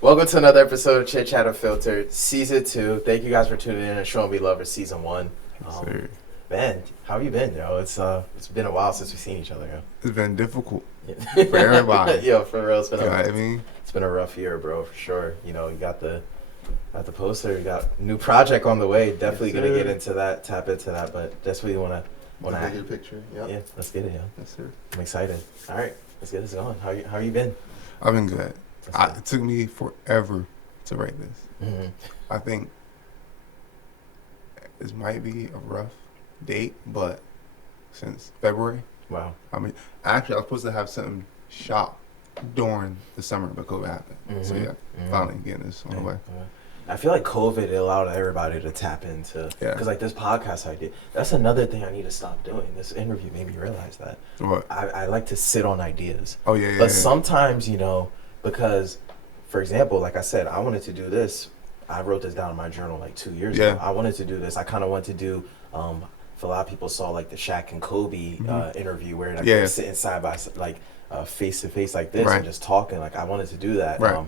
Welcome to another episode of Chit Chat Unfiltered, Season 2. Thank you guys for tuning in and showing me love for Season 1. Man, how have you been, yo? It's been a while since we've seen each other, yo. It's been difficult Yeah. for everybody. Yo, for real, You know what I mean? It's been a rough year, bro, for sure. You know, you got the poster, you got new project on the way. Definitely Yes, gonna sir. get into that, tap into that, but that's what you wanna The bigger picture. Yep. yeah, let's get it, yo. Yes, sir. I'm excited. All right, let's get this going. How you been? I've been good. Let's It took me forever to write this. Mm-hmm. I think this might be a rough date, but since February, Wow. I mean, actually, I was supposed to have something shot during the summer, but COVID happened. So Mhm. yeah, Mhm. finally getting this on the way. I feel like COVID allowed everybody to tap into, Yeah. because like this podcast I did, that's another thing I need to stop doing. This interview made me realize that What? I like to sit on ideas, Oh yeah, yeah. but yeah. sometimes because, for example, like I said, I wanted to do this. I wrote this down in my journal like 2 years Yeah. ago. I wanted to do this. I kind of wanted to do. For a lot of people saw like the Shaq and Kobe interview where like Yeah. they're sitting side by side, like face to face like this Right. and just talking. Like I wanted to do that. Right.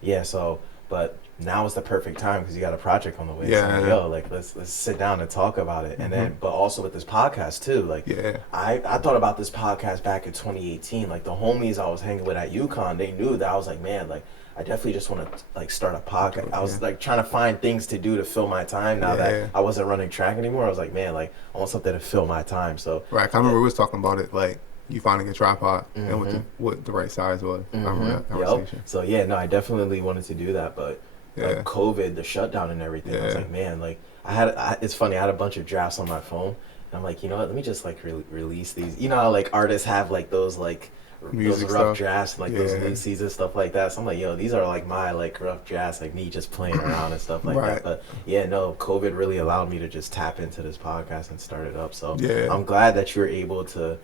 Yeah. So, but now is the perfect time because you got a project on the way. Yeah. So, yo, like let's sit down and talk about it. And then, but also with this podcast too. Like, Yeah. I thought about this podcast back in 2018. Like the homies I was hanging with at UConn, they knew that I was like, man, like I definitely just want to like start a podcast. I was Yeah. like trying to find things to do to fill my time. Now Yeah. that I wasn't running track anymore, I was like, man, like I want something to fill my time. So Right. I remember we was talking about it, like you finding a tripod and what the right size was. I remember that Yup. conversation. So yeah, no, I definitely wanted to do that, but Yeah. like COVID, the shutdown and everything, I was Yeah. like, man, like it's funny, I had a bunch of drafts on my phone. And I'm like, you know what? Let me just like release these. You know how like artists have like those like Music those rough stuff. drafts, like those Yeah. Lucy's and stuff like that. So I'm like, yo, these are like my like rough drafts, like me just playing around and stuff like that. Right. But yeah, no, COVID really allowed me to just tap into this podcast and start it up. So Yeah. I'm glad that you were able to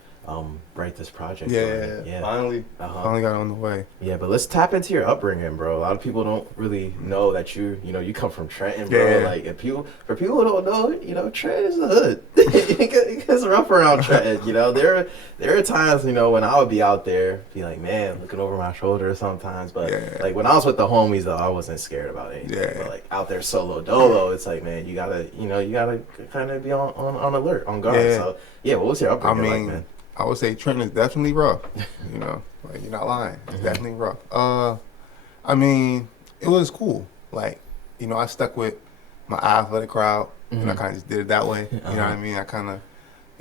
write this project. Yeah. Yeah. Finally got it on the way. Yeah, but let's tap into your upbringing, bro. A lot of people don't really know that you come from Trenton, bro. Yeah. Like, for people who don't know, Trenton is the hood. It gets rough around Trenton, There are times, when I would be out there, be like, man, looking over my shoulder sometimes. But, Yeah. like, when I was with the homies, though, I wasn't scared about anything. Yeah. But, like, out there solo dolo, it's like, man, you gotta kind of be on alert, on guard. Yeah. So, yeah, what was your upbringing like, man? I would say Trenton is definitely rough. Like you're not lying. It's definitely rough. I mean, it was cool. Like, I stuck with my athletic crowd, and I kind of just did it that way. You know what I mean? I kind of,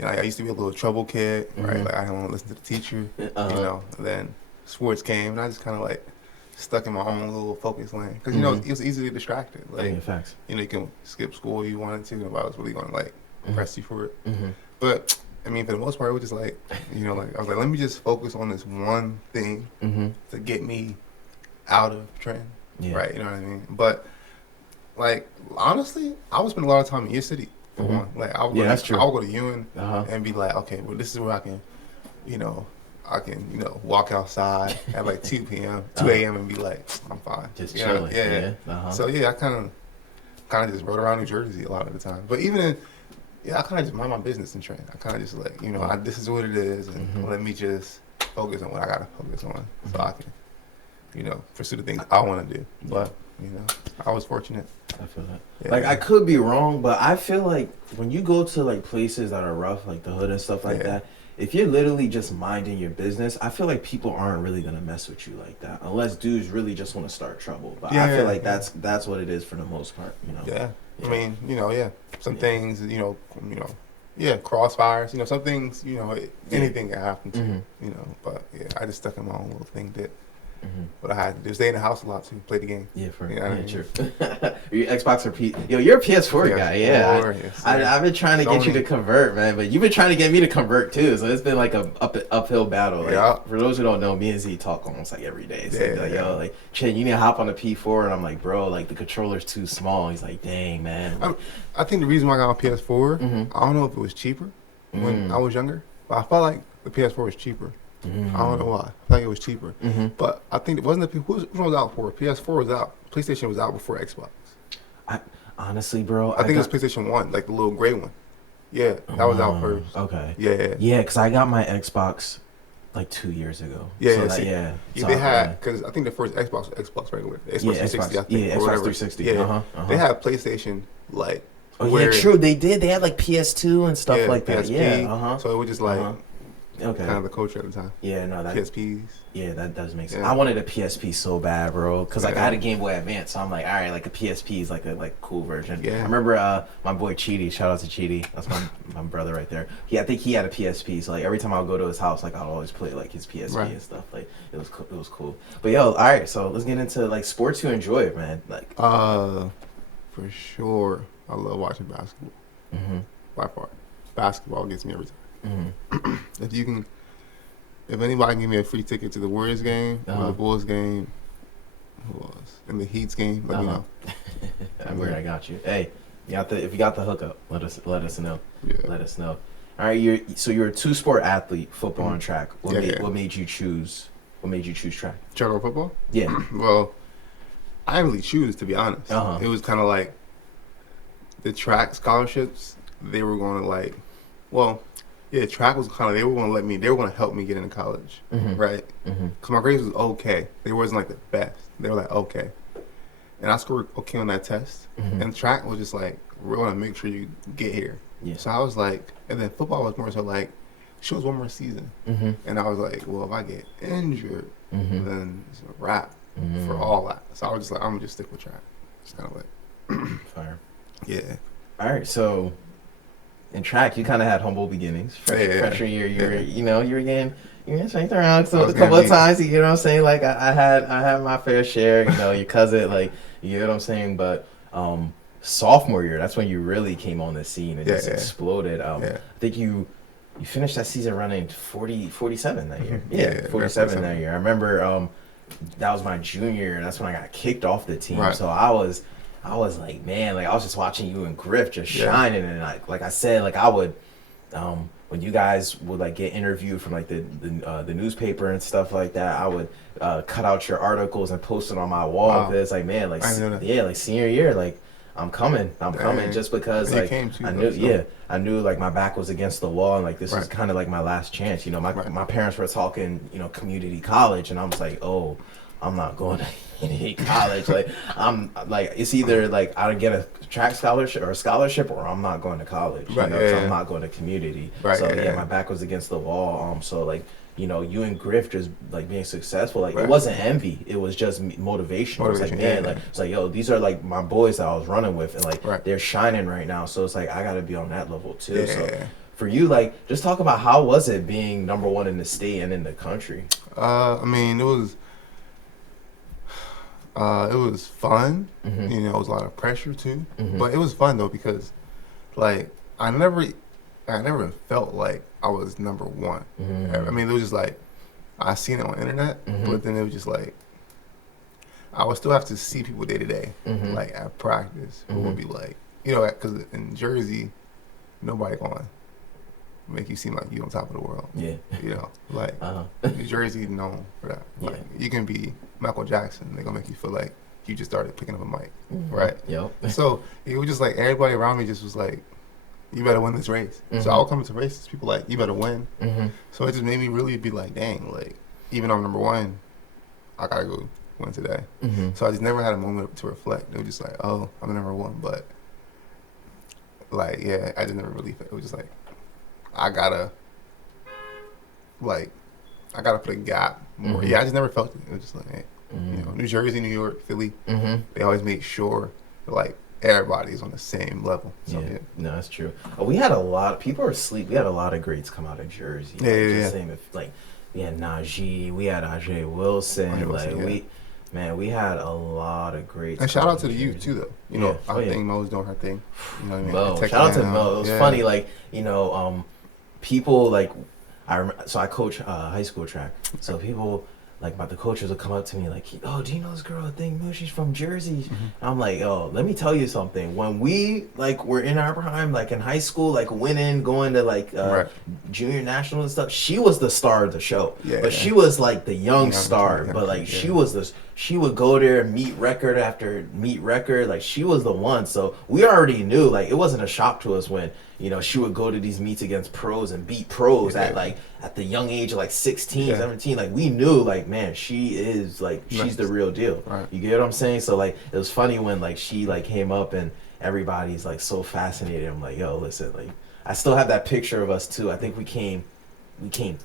I used to be a little trouble kid, right? Like I didn't want to listen to the teacher. And then sports came, and I just kind of like stuck in my own little focus lane because it was easily distracted. Like, Yeah, facts. you can skip school if you wanted to. Nobody was really gonna like press you for it. Mm-hmm. But I mean, for the most part, it was just like, like I was like, let me just focus on this one thing to get me out of Trenton, Yeah. right? You know what I mean? But like, honestly, I would spend a lot of time in your city for one. Like, I would Yeah, that's true. I would go to Ewan Uh-huh. and be like, okay, well, this is where I can, walk outside at like 2 p.m., 2 a.m. and be like, I'm fine. Just You know? chilling. Yeah. Uh-huh. So yeah, I kind of just rode around New Jersey a lot of the time. But even I kind of just mind my business in Trenton. I kind of just like, this is what it is, and let me just focus on what I gotta focus on, so I can, pursue the things I want to do. But I was fortunate. I feel that. Yeah. Like I could be wrong, but I feel like when you go to like places that are rough, like the hood and stuff like Yeah. that, if you're literally just minding your business, I feel like people aren't really gonna mess with you like that, unless dudes really just want to start trouble. But I feel like that's what it is for the most part. Yeah. Yeah. I mean, some things, crossfires, some things, anything can happen to, but yeah, I just stuck in my own little thing, did what I had to do. Stay in the house a lot too, play the game. Yeah, Yeah, true. Your Xbox or P? Yo, you're a PS4 guy. Yeah, yes, I've been trying to get you Sony. to convert, man, but you've been trying to get me to convert too. So it's been like a uphill battle. Like, Yeah. For those who don't know, me and Z talk almost like every day. So Yeah, like, yeah. yo, like, Chin, you need to hop on the P4, and I'm like, bro, like the controller's too small. He's like, dang, man. I think the reason why I got a PS4, I don't know if it was cheaper when I was younger, but I felt like the PS4 was cheaper. I don't know why. I think it was cheaper. But I think it wasn't which one was out for? PS4 was out. PlayStation was out before Xbox. Honestly, bro, I think it was PlayStation 1, like the little gray one. Yeah, that was out first. Okay. Yeah. Yeah, because I got my Xbox like 2 years ago. Yeah, so yeah, that, see, yeah. yeah, So, they had because I think the first Xbox was Xbox regular, the Xbox yeah, 360, I think, yeah, or Xbox whatever. 360. Yeah, they had PlayStation like Oh yeah, where true. They did. They had like PS2 and stuff like that. PSP. Yeah. So it was just like Okay. kind of the culture at the time. Yeah, no, that PSPs. yeah, that does make sense. Yeah. I wanted a PSP so bad, bro, because like I Yeah. had a Game Boy Advance, so I'm like, all right, like a PSP is like a cool version. Yeah. I remember my boy Cheaty, shout out to Cheaty, that's my brother right there. I think he had a PSP, so like every time I would go to his house, like I'd always play like his PSP Right. and stuff. Like it was cool. But yo, all right, so let's get into like sports you enjoy, man. Like, For sure, I love watching basketball. By far, basketball gets me every time. If anybody can give me a free ticket to the Warriors game or the Bulls game, who else? And the Heat's game, let me know. I'm weird. I got you. Hey, if you got the hookup, let us know. Yeah. Let us know. All right, you're a two-sport athlete, football and track. What made you choose? What made you choose track? Track or football? Yeah. Well, I didn't really choose, to be honest. It was kind of like the track scholarships. They were going to like, track was kind of, they were going to help me get into college, right? Because my grades was okay. They wasn't like the best. They were like okay. And I scored okay on that test. And track was just like, we're going to make sure you get here. Yeah. So I was like, and then football was more so like, show us one more season. And I was like, well, if I get injured, then it's a wrap for all that. So I was just like, I'm going to just stick with track. It's kind of like, Fire. yeah. All right, so in track, you kind of had humble beginnings. Freshman year, you were getting shanked around a couple of times. You know what I'm saying? Like I had my fair share. You know, your cousin, like you know what I'm saying. But sophomore year, that's when you really came on the scene and just exploded. I think you finished that season running 47 that year. Yeah, 47 that year. I remember that was my junior year. That's when I got kicked off the team. Right. So I was like, man, like I was just watching you and Griff just shining, and like I said, like I would, when you guys would like get interviewed from like the newspaper and stuff like that, I would cut out your articles and post it on my wall. Wow. It's like, man, like like senior year, like I'm coming, just because like I knew like my back was against the wall, and like this was kind of like my last chance. You know, my parents were talking, community college, and I was like, oh, I'm not going to any college. Like I'm like, it's either like I get a track scholarship or I'm not going to college. So I'm not going to community. My back was against the wall. So like, you and Griff just like being successful, like it wasn't envy, it was just motivation. It was like, man, like it's like, yo, these are like my boys that I was running with, and like they're shining right now. So it's like I gotta be on that level too. So for you, like, just talk about how was it being number one in the state and in the country? I mean, it was fun. It was a lot of pressure too, but it was fun though, because like I never felt like I was number one. I mean, it was just like I seen it on the internet, but then it was just like I would still have to see people day to day, like at practice, who would be like, because in Jersey, nobody going make you seem like you on top of the world. Yeah. Like New Jersey known for that. Like you can be Michael Jackson, they're gonna make you feel like you just started picking up a mic. Right? Yep. So it was just like everybody around me just was like, you better win this race. So I would come into races, people like, you better win. So it just made me really be like, dang, like even though I'm number one, I gotta go win today. So I just never had a moment to reflect. It was just like, oh, I'm number one, but like, yeah, I just never really felt. It was just like, I gotta put a gap more. I just never felt it. It was just like, hey, New Jersey, New York, Philly, they always make sure that, like, everybody's on the same level. So, no, that's true. We had a lot. People are asleep. We had a lot of greats come out of Jersey. Like, we had Najee, we had Ajay Wilson. We had a lot of greats. And shout out to the youth too, though. I think Mo's doing her thing. Mo, shout out to Mo. It was funny, like people like I coach high school track, so people like the coaches will come up to me like, oh, do you know this girl? I think she's from Jersey. And I'm like, oh, let me tell you something. When we like were in our prime, like in high school, like winning, going to like junior national and stuff, she was the star of the show. She was like the young star, but like she would go there, meet record after meet record, like she was the one. So we already knew, like it wasn't a shock to us when you know, she would go to these meets against pros and beat pros at the young age of like 16, 17. Like we knew like, man, she is like, she's the real deal. Right. You get what I'm saying? So like, it was funny when like she like came up and everybody's like so fascinated. I'm like, yo, listen, like I still have that picture of us too. I think we came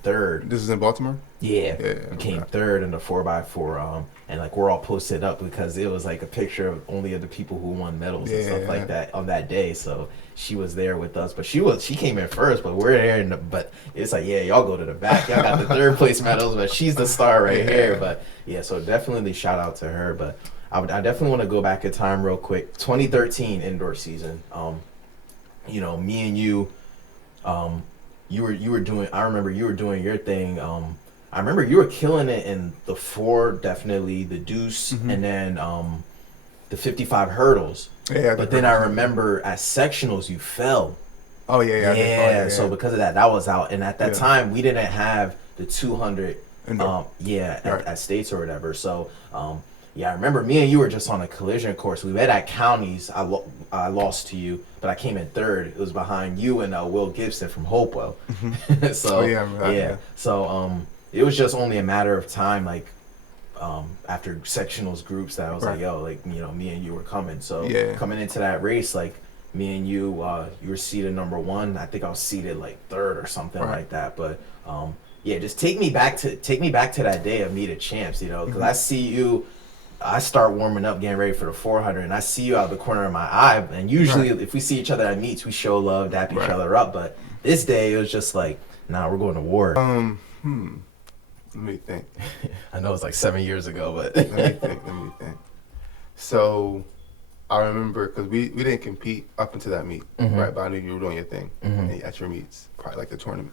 third. This is in Baltimore? Yeah, we came third in the 4x4, and like we're all posted up because it was like a picture of only of the people who won medals and stuff like that on that day. So she was there with us, but she came in first, but we're there. But it's like, yeah, y'all go to the back. Y'all got the third place medals, but she's the star right here. But yeah, so definitely shout out to her. But I definitely want to go back in time real quick. 2013 indoor season. You know, me and you. You were doing. I remember you were doing your thing. I remember you were killing it in the 4, definitely the deuce, and then the 55 hurdles. Yeah. But then I remember at sectionals you fell. Oh yeah. Yeah. So because of that was out, and at that time we didn't have the 200. At states or whatever. So I remember me and you were just on a collision course. We met at counties. I lost to you, but I came in third. It was behind you and Will Gibson from Hopewell. So So it was just only a matter of time, like after sectionals groups, that I was like, yo, like, you know, me and you were coming. So coming into that race, like me and you, you were seated number 1. I think I was seated like third or something like that. But just take me back to that day of Meet of Champs, you know, because I see you. I start warming up, getting ready for the 400, and I see you out the corner of my eye. And usually, if we see each other at meets, we show love, dap each other up. But this day, it was just like, nah, we're going to war. Let me think. I know it's like 7 years ago, but let me think. So, I remember because we didn't compete up until that meet, right? But I knew you were doing your thing at your meets, probably like the tournament.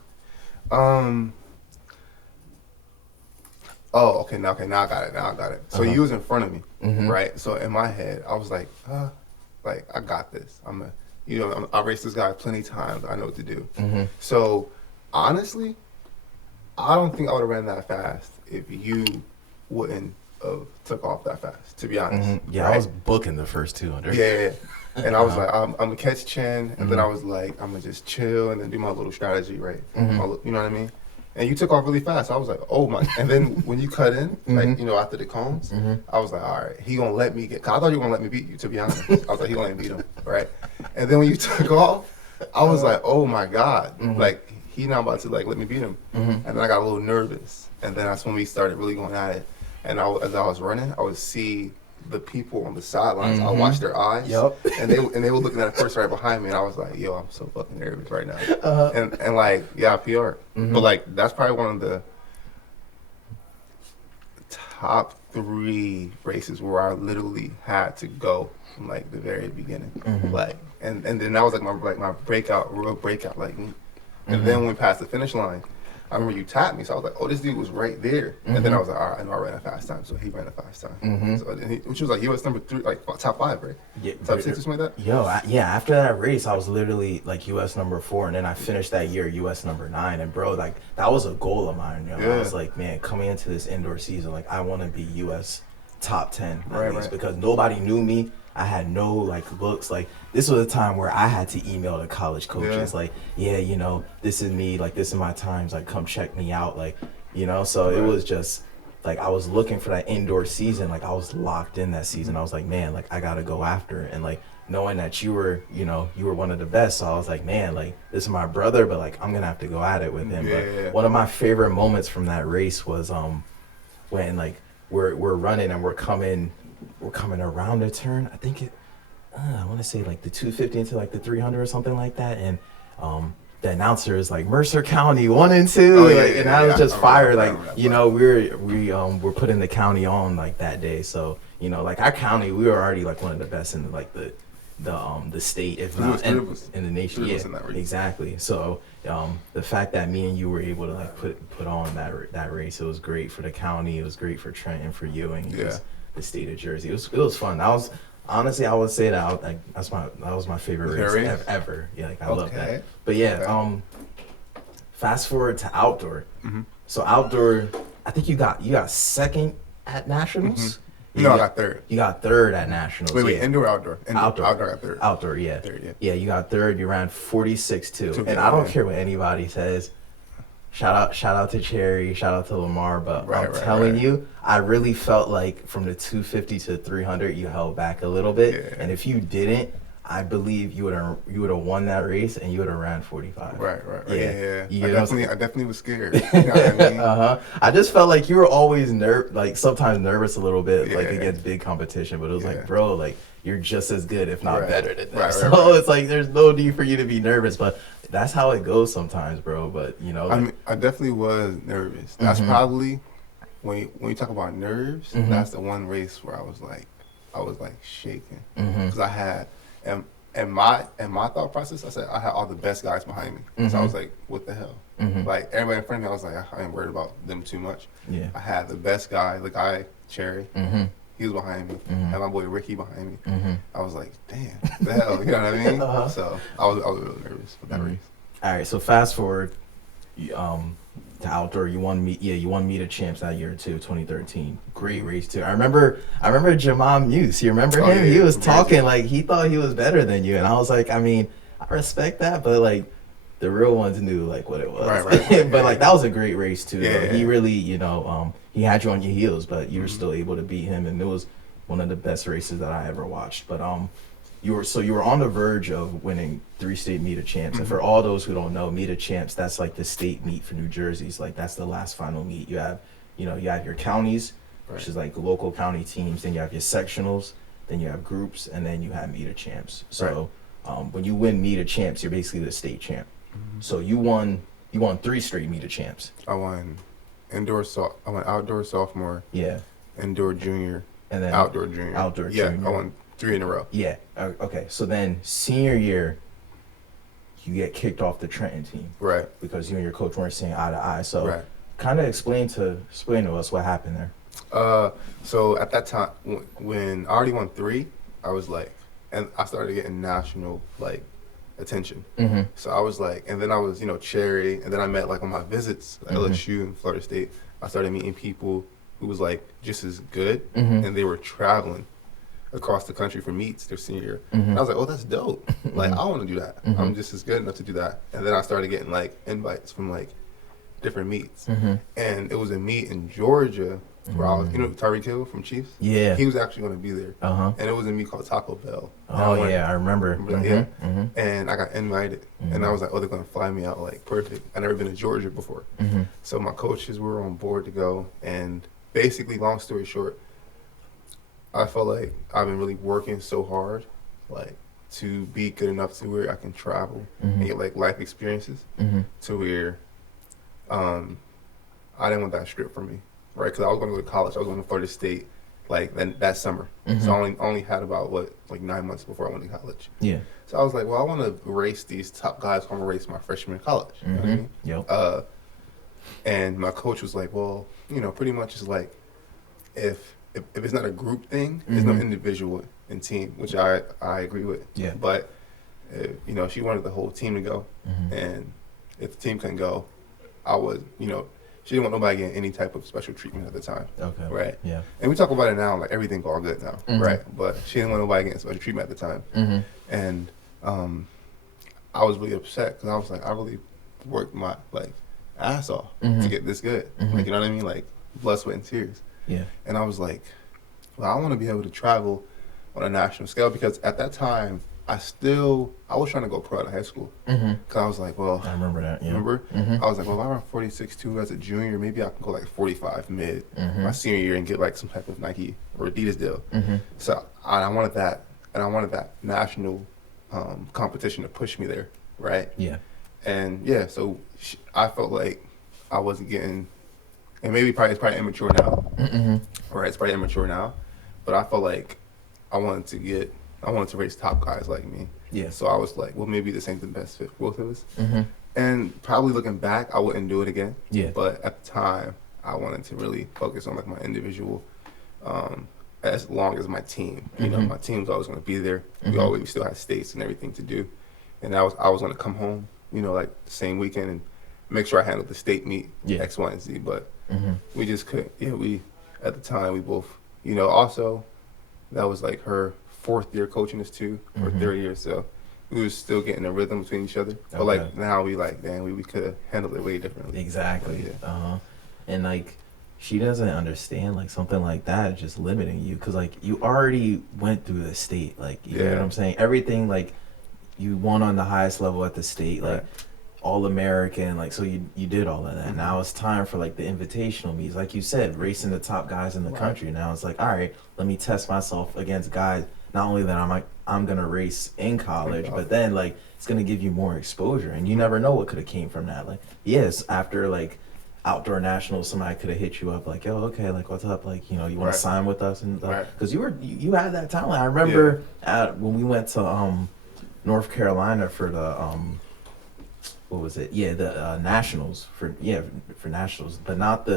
Oh, okay, now I got it. So you was in front of me, right? So in my head, I was like, I got this. I raced this guy plenty of times. I know what to do. So honestly, I don't think I would have ran that fast if you wouldn't have took off that fast, to be honest. Yeah, right? I was booking the first 200. Yeah. And I was like, I'm gonna catch Chen, and then I was like, I'm gonna just chill and then do my little strategy, right? You know what I mean? And you took off really fast. I was like, oh my. And then when you cut in, like, you know, after the cones, I was like, all right, he gonna let me cause I thought you were gonna let me beat you, to be honest. I was like, he gonna let me beat him, right? And then when you took off, I was like, oh my God. Like, he not about to like let me beat him. And then I got a little nervous. And then that's when we started really going at it. And as I was running, I would see the people on the sidelines. I watched their eyes. And they were looking at the person right behind me, and I was like, yo, I'm so fucking nervous right now. And like, yeah, PR. But like, that's probably one of the top 3 races where I literally had to go from like the very beginning. Like, and then that was like my real breakout like me. And then when we passed the finish line, I remember you tapped me, so I was like, "Oh, this dude was right there." And then I was like, "All right, I know I ran a fast time," so he ran a fast time. So which was like US number 3, like top 5, right? Yeah, top 6 or something like that. Yo, after that race, I was literally like US number 4, and then I finished that year US number 9. And bro, like that was a goal of mine. You know? I was like, man, coming into this indoor season, like I want to be US top 10 at least, because nobody knew me. I had no like looks. Like this was a time where I had to email the college coaches like, yeah, you know, this is me, like this is my times, like come check me out, like, you know. So it was just like I was looking for that indoor season. Like I was locked in that season. I was like, man, like I gotta go after it. And like knowing that you were one of the best, so I was like, man, like this is my brother, but like I'm gonna have to go at it with him. But one of my favorite moments from that race was when like we're running and we're coming around the turn. I think I want to say like the 250 into like the 300 or something like that. And the announcer is like Mercer County 1 and 2. And I was just fired. Like, you know, we're putting the county on like that day. So, you know, like our county, we were already like one of the best in like the state, if not in the nation. Yeah, exactly. So the fact that me and you were able to like put on that race, it was great for the county. It was great for Trenton, for Ewing. The state of Jersey. It was fun. Honestly, I would say that that was my favorite race ever. Yeah, like I love that. But yeah, fast forward to outdoor. So outdoor, I think you got second at nationals. No, I got third. You got third at nationals. Wait, yeah. indoor, outdoor? Outdoor. Outdoor got third. Outdoor, yeah. Third, yeah. Yeah, you got third. You ran 46.2. And Yeah, I don't yeah. care what anybody says. Shout out to Cherry, shout out to Lamar, but Right, I'm right, telling right. you, I really felt like from the 250 to 300, you held back a little bit. Yeah. And if you didn't, I believe you would have won that race and you would have ran 45. Right. Yeah. You I know? definitely was scared. You know what I mean? I just felt like you were always sometimes nervous a little bit, like Yeah. against big competition. But it was Yeah. like, bro, like you're just as good, if not Right. better than that. Right, So right. it's like there's no need for you to be nervous. But that's how it goes sometimes, bro. But you know, I mean, I definitely was nervous. That's probably when you talk about nerves. That's the one race where I was like shaking because I had and my thought process. I said I had all the best guys behind me, so I was like, what the hell? Like everybody in front of me, I was like, I ain't worried about them too much. Yeah. I had the best guy, the guy Cherry. He was behind me, and my boy Ricky behind me. I was like, damn, the hell, you know what I mean? So I was really nervous for that race. all right. So fast forward, to outdoor, you won meet of champs that year too, 2013. Great race too. I remember Jamam Muse. You remember him? Oh, yeah, He was yeah. talking like he thought he was better than you, and I was like, I mean, I respect that, but like the real ones knew like what it was. Right, But like that was a great race too. Yeah. He really, he had you on your heels, but you were still able to beat him, and it was one of the best races that I ever watched. But you were on the verge of winning 3 state meet of champs. And for all those who don't know, meet of champs, that's like the state meet for New Jersey's. Like that's the last final meet. You have your counties, which is like local county teams. Then you have your sectionals. Then you have groups, and then you have meet of champs. So when you win meet of champs, you're basically the state champ. So you won 3 straight meet of champs. I won outdoor sophomore, Yeah, indoor junior, and then outdoor junior. Outdoor Yeah, junior. I won 3 in a row. Yeah. Okay. So then senior year, you get kicked off the Trenton team Right. because you and your coach weren't seeing eye to eye. So Right. kind of explain to us what happened there. So at that time, when I already won 3, I was like, and I started getting national like attention. Mm-hmm. So I was like, and then I was, Cherry, and then I met like on my visits at LSU and Florida State. I started meeting people who was like just as good, and they were traveling across the country for meets their senior year. And I was like, oh, that's dope. Like, I want to do that. I'm just as good enough to do that. And then I started getting like invites from like different meets. And it was a meet in Georgia where I was, Tyreek Hill from Chiefs? Yeah. He was actually going to be there. Uh-huh. And it was a meet called Taco Bell. Oh, yeah, I remember. Remember that? Yeah. And I got invited. And I was like, oh, they're going to fly me out like perfect. I've never been to Georgia before. So my coaches were on board to go. And basically, long story short, I felt like I've been really working so hard, like, to be good enough to where I can travel and get like life experiences to where I didn't want that stripped from me, right? Because I was going to go to college. I was going to Florida State like that summer. So I only had about 9 months before I went to college. Yeah. So I was like, well, I want to race these top guys. I'm going to race my freshman in college. You know what I mean? Yep. And my coach was like, well, pretty much it's like if it's not a group thing, there's no individual and team, which I agree with. Yeah. But she wanted the whole team to go, and if the team couldn't go, I was, she didn't want nobody getting any type of special treatment at the time. Okay. Right. Yeah. And we talk about it now, like everything's all good now, right? But she didn't want nobody getting special treatment at the time, and I was really upset because I was like, I really worked my ass off to get this good, like, you know what I mean, like blood, sweat, and tears. Yeah. And I was like, well, I want to be able to travel on a national scale because at that time I was trying to go pro out of high school because I was like, well, I remember that. Yeah. remember? I was like, well, if I run 46.2 as a junior, maybe I can go like 45 mid my senior year and get like some type of Nike or Adidas deal. So I wanted that, and I wanted that national competition to push me there, right? Yeah. And yeah, so I felt like I wasn't getting, and maybe it's probably immature now, right? It's probably immature now, but I felt like I wanted to race top guys like me. Yeah. So I was like, well, maybe this ain't the best fit for both of us. And probably looking back, I wouldn't do it again. Yeah. But at the time, I wanted to really focus on like my individual, as long as my team. My team was always going to be there. We still had states and everything to do, and I was going to come home, like the same weekend and make sure I handled the state meet, X, Y, and Z. But we just couldn't. Yeah, at the time we both, you know, also that was like her fourth year coaching us too, or third year. So we was still getting a rhythm between each other. But like now we like, man, we could have handled it way differently. Exactly. And like she doesn't understand like something like that is just limiting you because like you already went through the state. Like you know what I'm saying? Everything like you won on the highest level at the state. Like all American, like so you did all of that. Now it's time for like the invitational meets, like you said, racing the top guys in the country. Now it's like, all right, let me test myself against guys. Not only that I'm gonna race in college, but then like it's gonna give you more exposure, and you never know what could have came from that. Like yes, after like outdoor nationals, somebody could have hit you up like, yo, okay, like what's up, like you know, you want to sign with us and because you had that talent. I remember when we went to North Carolina for the what was it? Yeah, the nationals for nationals, but not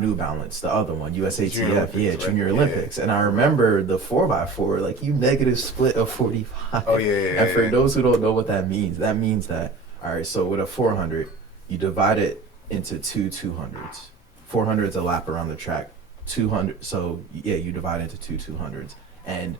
New Balance, the other one, USATF, Junior Olympics. And I remember the 4x4, like you negative split of 45. Oh yeah. And for those who don't know what that means all right, so with a 400, you divide it into two 200s. 400 is a lap around the track. 200, so yeah, you divide into two 200s. And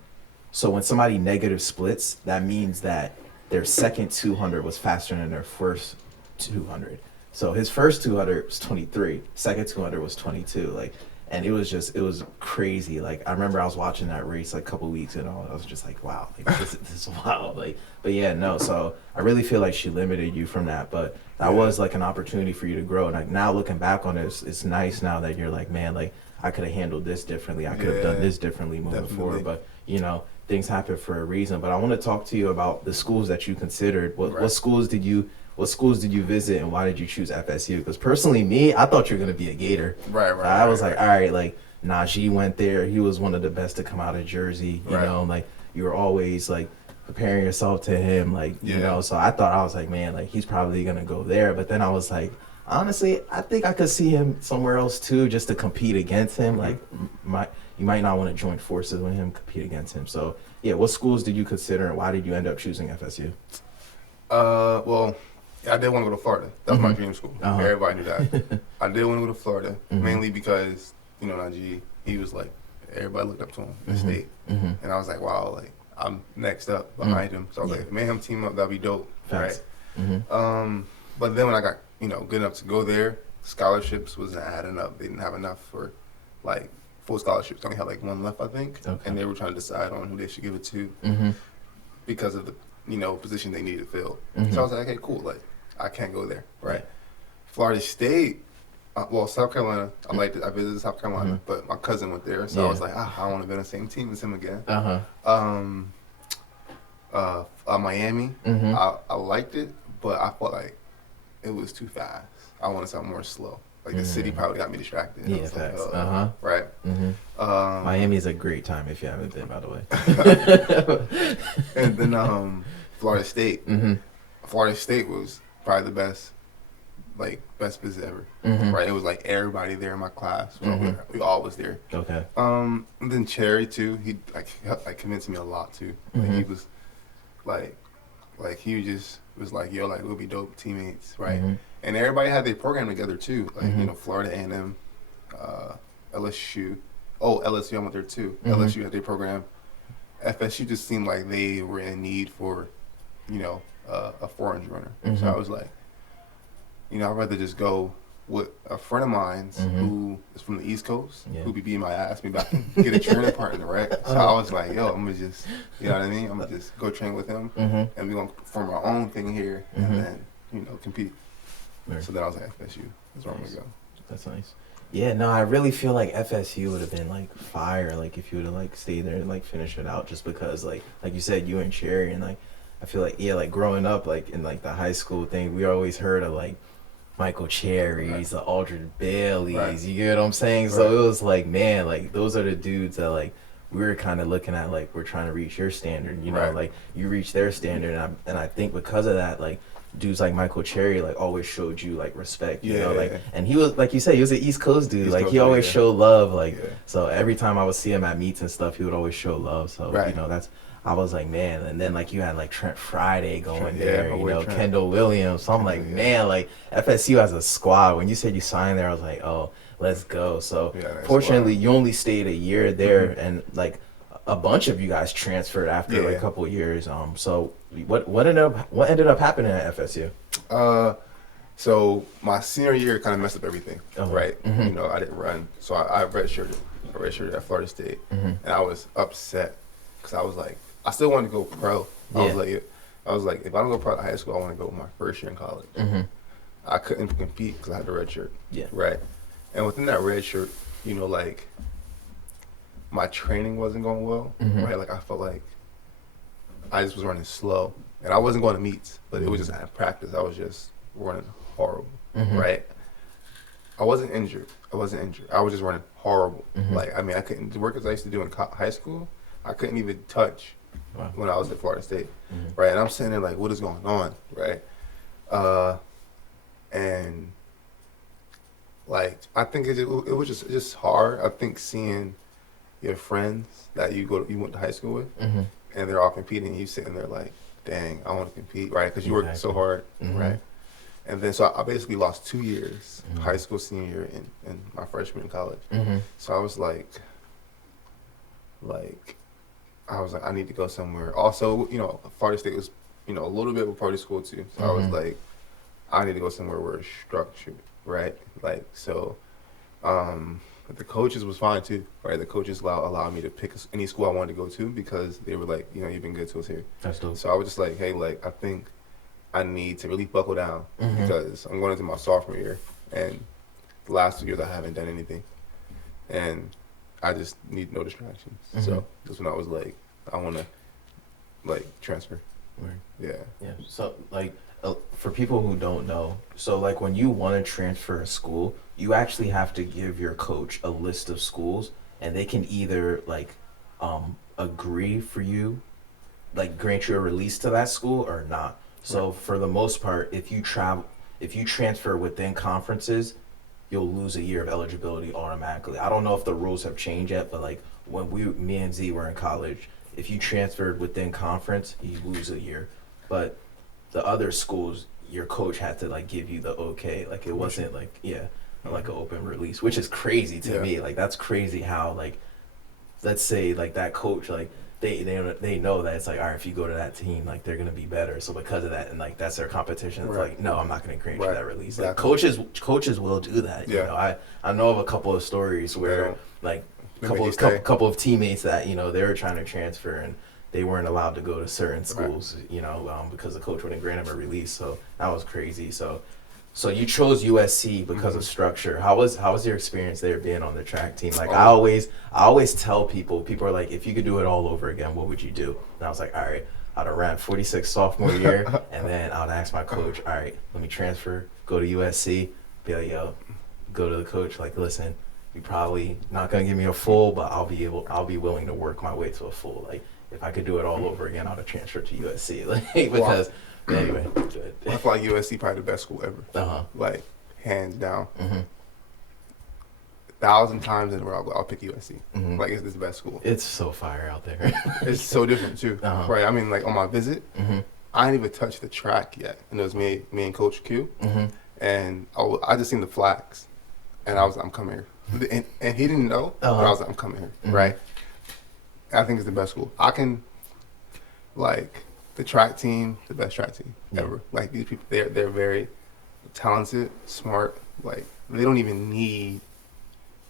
so when somebody negative splits, that means that their second 200 was faster than their first 200. So his first 200 was 23, second 200 was 22. Like, and it was crazy. Like, I remember I was watching that race like a couple weeks ago. I was just like, wow, like, this is wild. Like, but yeah, no. So I really feel like she limited you from that, but that was like an opportunity for you to grow. And like now looking back on it, it's nice now that you're like, man, like I could have handled this differently. I could have done this differently moving forward. But you know, things happen for a reason. But I want to talk to you about the schools that you considered. What schools did you visit and why did you choose FSU? Because personally, me, I thought you were going to be a Gator. I was like, all right, like Najee went there. He was one of the best to come out of Jersey. You know, like you were always like comparing yourself to him, like, you know. So I was like, man, like he's probably going to go there. But then I was like, honestly, I think I could see him somewhere else too, just to compete against him. Like, you might not want to join forces with him, compete against him. So yeah, what schools did you consider and why did you end up choosing FSU? Well, I did want to go to Florida. That was my dream school. Everybody knew that. I did want to go to Florida, mainly because, you know, Najee, he was like, everybody looked up to him in the state. And I was like, wow, like, I'm next up behind him. So I was like, man, him team up, that'd be dope. Facts. Right? But then when I got, you know, good enough to go there, scholarships wasn't adding up. They didn't have enough for, like, full scholarships. They only had, like, one left, I think. And they were trying to decide on who they should give it to because of the, you know, position they needed filled. So I was like, okay, cool. Like, I can't go there, right? Florida State, well, South Carolina, I liked it. I visited South Carolina, but my cousin went there, so I was like, I want to be on the same team as him again. Miami, I liked it, but I felt like it was too fast. I wanted something more slow. Like the city probably got me distracted. Yeah, facts. Right. Miami is a great time if you haven't been, by the way. And then Florida State. Florida State was probably the best visit ever. Right. It was like everybody there in my class. We all was there. Okay. And then Cherry too. He like convinced me a lot too. Like he was like he just was like, yo, like we'll be dope teammates, right? And everybody had their program together too. Like you know, Florida A&M, LSU. Oh, LSU, I went there too. LSU had their program. FSU just seemed like they were in need for, you know, a 400 runner. So I was like, you know, I'd rather just go with a friend of mine who is from the East Coast, who be beating my ass, maybe I can get a training partner, right? So I was like, yo, I'm gonna just, you know what I mean? I'm gonna just go train with him, and we're gonna form our own thing here, and then, you know, compete. So then I was like, FSU, that's where I'm gonna go. That's nice. Yeah, no, I really feel like FSU would have been like fire, like if you would have like stayed there and like finished it out, just because like you said, you and Cherry, and like I feel like like growing up like in like the high school thing, we always heard of like Michael Cherry's, the Aldridge Baileys, you get what I'm saying? So it was like, man, like those are the dudes that like we were kind of looking at, like we're trying to reach your standard, you know, like you reach their standard, and I think because of that, like dudes like Michael Cherry like always showed you like respect, you know, like, and he was, like you said, he was an East Coast dude, like he always showed love, like so every time I would see him at meets and stuff, he would always show love. So you know, I was like, man, and then like you had like Trent Friday going Trent, yeah, there, my you boy know, Trent. Kendall Williams. So I'm like, Yeah. man, like FSU as a squad. When you said you signed there, I was like, oh, let's go. So Yeah, that's fortunately, wild. you only stayed a year there, Mhm. and like a bunch of you guys transferred after like a Yeah. couple of years. So what ended up happening at FSU? Uh, so my senior year kind of messed up everything, Oh, right? mm-hmm, You know, I didn't run, so I redshirted. I redshirted at Florida State, mm-hmm. and I was upset because I was like, I still wanted to go pro. Yeah. I was like, if I don't go pro at high school, I want to go my first year in college. Mm-hmm. I couldn't compete because I had the red shirt, Yeah. right? And within that red shirt, you know, like my training wasn't going well, Mm-hmm. right? Like I felt like I just was running slow, and I wasn't going to meets, but it was just at practice. I was just running horrible, Mm-hmm. right? I wasn't injured. I wasn't injured. I was just running horrible. Mm-hmm. Like I mean, I couldn't the workouts I used to do in high school. I couldn't even touch Wow. when I was at Florida State, Mm-hmm. right? And I'm sitting there like, what is going on, right? And like I think it was just hard. I think seeing your friends that you went to high school with, Mm-hmm. and they're all competing, and you sitting there like, dang, I want to compete, right? Because you worked so Exactly. hard, Mhm. right? And then so I basically lost 2 years, Mhm. high school, senior year, and my freshman in college. Mm-hmm. So I was I was like, I need to go somewhere. Also, you know, Florida State was, you know, a little bit of a party school too. So I was Mhm. like, I need to go somewhere where it's structured, right? Like so, but the coaches was fine too, right? The coaches allowed me to pick any school I wanted to go to because they were like, you know, you've been good to us here. That's dope. So I was just like, hey, like I think I need to really buckle down Mhm. because I'm going into my sophomore year, and the last 2 years I haven't done anything, and I just need no distractions. Mhm. So that's when I was like, I want to like transfer. Word. Yeah. Yeah. So, like, for people who don't know, so like when you want to transfer a school, you actually have to give your coach a list of schools, and they can either like agree for you, like grant you a release to that school or not. So for the most part, if you transfer within conferences, you'll lose a year of eligibility automatically. I don't know if the rules have changed yet, but like when me and Z were in college, if you transferred within conference, you lose a year. But the other schools, your coach had to like give you the okay. Like it wasn't like like an open release, which is crazy to Yeah. me. Like that's crazy how like let's say like that coach like they know that it's like all right if you go to that team like they're gonna be better so because of that and like that's their competition it's Right. like no I'm not gonna grant you Right. that release like Exactly. coaches will do that you Yeah. know I know of a couple of stories where don't. like They couple make of you stay. couple of teammates that you know they were trying to transfer and they weren't allowed to go to certain schools you know because the coach wouldn't grant them a release so that was crazy so you chose USC because of structure. How was your experience there being on the track team? Like I always tell people are like, if you could do it all over again, what would you do? And I was like, all right, I'd have ran 46 sophomore year, and then I'd ask my coach, all right, let me transfer, go to USC, be like, yo, go to the coach, like, listen, you probably not gonna give me a full, but I'll be willing to work my way to a full. Like if I could do it all over again, I'd have transferred to USC, like because. Anyway, good. I feel like USC probably the best school ever. Uh-huh. Like hands down. Mm-hmm. 1,000 times in a row, I'll pick USC. Mhm. Like it's the best school. It's so fire out there. It's so different too, Uh-huh. right? I mean, like on my visit, Mm-hmm. I didn't even touch the track yet, and it was me and Coach Q, Mm-hmm. and I just seen the flags, and I was like, I'm coming here, and he didn't know, but Uh-huh. I was like, I'm coming here, Mhm. right? I think it's the best school. I can, like, the track team, the best track team Yeah. ever. Like these people, they're very talented, smart. Like they don't even need